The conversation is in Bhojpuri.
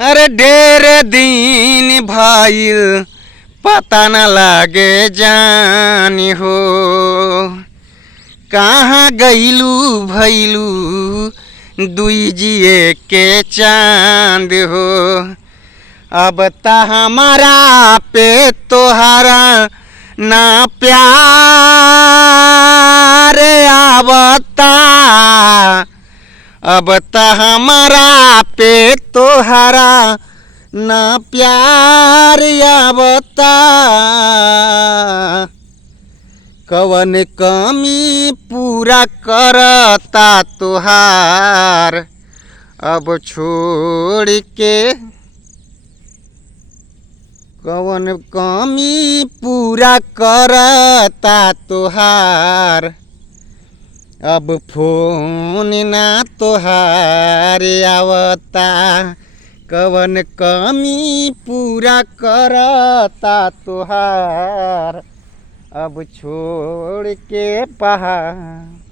अरे ढेर दिन भइल पता न लागे जानी हो, कहाँ गइलू भइलू दुई जिए के चांद हो। अब त हमारा पे तोहरा ना प्यार आवता, अब त हमारा पे तोहरा ना प्यार आवता। कवन कमी पूरा करता तोहार अब छोड़ के, कवन कमी पूरा करता तोहार अब फोन ना तोहार आवता। कवन कमी पूरा करता तोहार अब छोड़ के पहाड़।